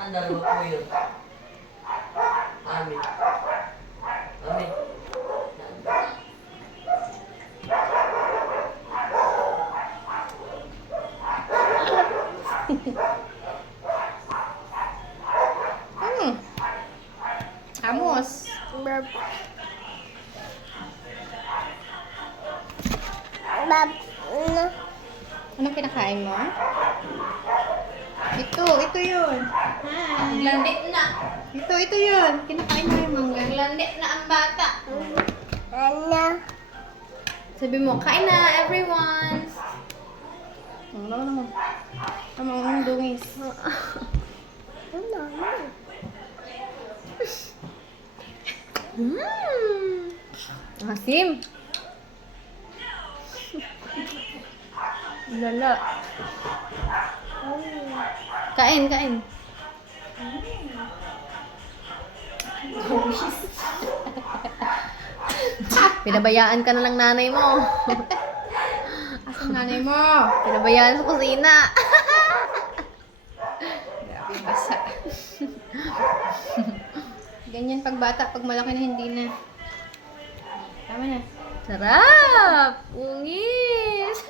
Ang dalawa po yun. Amin. Amin. Amos. Bab. Bab. Ano? Anong kinakain mo? Ito yun. Hi. Landi na. Ito yun. Kinakain mo yung mangga. Landi na ang bata. Ano? Sabi mo, kain na everyone. Ano? Tama ang dungis. Ano? Asim. Lala. Kain. Pinabayaan ka na lang nanay mo. Asan nanay mo? Pinabayaan sa kusina. Grabe, basa. Ganyan pag bata, pag malaki na hindi na. Tama na. Sarap! Ungis!